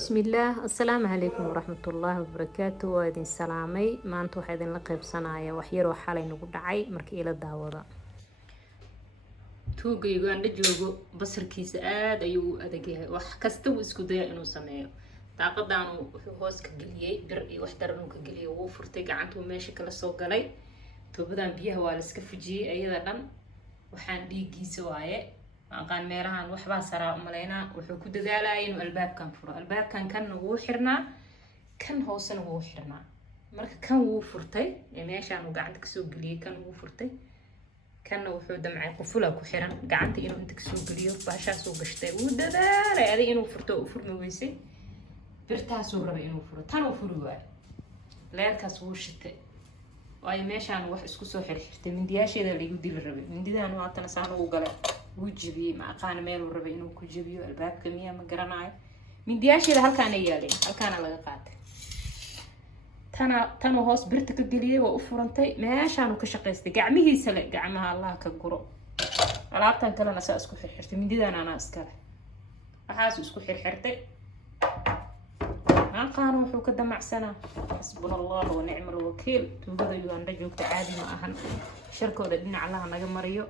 بسم الله السلام عليكم ورحمة الله وبركاته وادين سلامي ما أنتو حيدين لقيب صنايا وحيرو حالي نقول دعاي مركي إلى الدعوة tuuga Uganda joogo basarkiisa aad ayuu u adag yahay wax kasta uu isku dayaa inuu sameeyo daaqadan wuxuu hoos ka galiyay bir iyo wax daran uu ka galiyay wuu furtay gacantuu meesha kala soo galay tuubadan biyaha waa la iska fujiyay ayada dhan waxaan dhiigiisa waaye aqaan meelahan waxba saraa umaleynaa wuxuu ku dadaalayay inuu albaabkan furo albaabkan kan wuu xirnaa kan hoosna wuu xirnaa marka kan wuu furtay meeshaan uu gacanta ka soo galiyay kan wuu furtay كان وحو دمعي قفلة كحيران قعنتي إنه أنت كسوق اليوم باشا سوق اشتاي ودادار هذه إنه فرتو فرمي ويسي برتاح سوق ربي إنه فرت تانو فروا لا يركز هو الشتاء وأي ماشي أنا واحد اسكو سو حرحت من دياشي ده اللي يودي للربي من دي ده أنا عطنا سانو وقلا وجبي مع قان ميل الربي إنه كجبيو الباب كمية مقرناي من دياشي ده هل كان يالي هل كان على قاتل تانا هوس برتك الجلية وأفرنتي ماشانو كشقيستي قعميه سلق قعمها الله كجرو علاقتن كلا ناس اسكو حرحرتي من دي انا اسكله waxaas isku xirxirtay aan qaano wuxuu ka damacsana hasbunallahu wa ni'mal wakiil tuugada Uganda joogta caadi ma ahan sharkooda dhinac Allah naga mariyo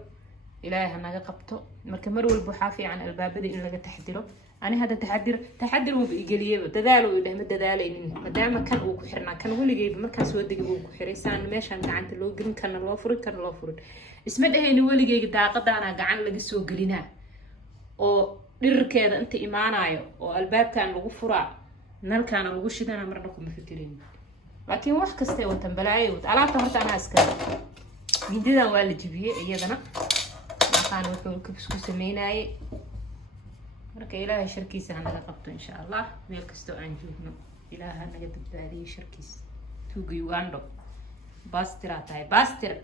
ilaahay naga qabto marka mar walba waxa fiican albaabada in laga taxdiro ani hada taxadir uu igaliyo dadaal uu idhaahdo dadaalaynin maadaama kan uu ku xirnaa kan waligeed markaas wadiga uu ku xiraysan meeshan gacanta loo gelin kana loo furin isma dhahayni waligeed daaqadaana gacan laga soo gelinaa oo dhirkeeda inta imaanayo oo albaabkan lagu furaa nalkaana lagu shidana marna kuma fikirin laakiin wax kasta oo tanbalaayo alaabta horta ana iska mindidan waa la jibiyay iyadana waxaan wuxuu ku isku sameeyay marka ilaahay sharkiisa hanaga qabto insha Allah meel kasto aan joogno ilaahay naga badbaadiyo sharkiisa tuuga Uganda bastir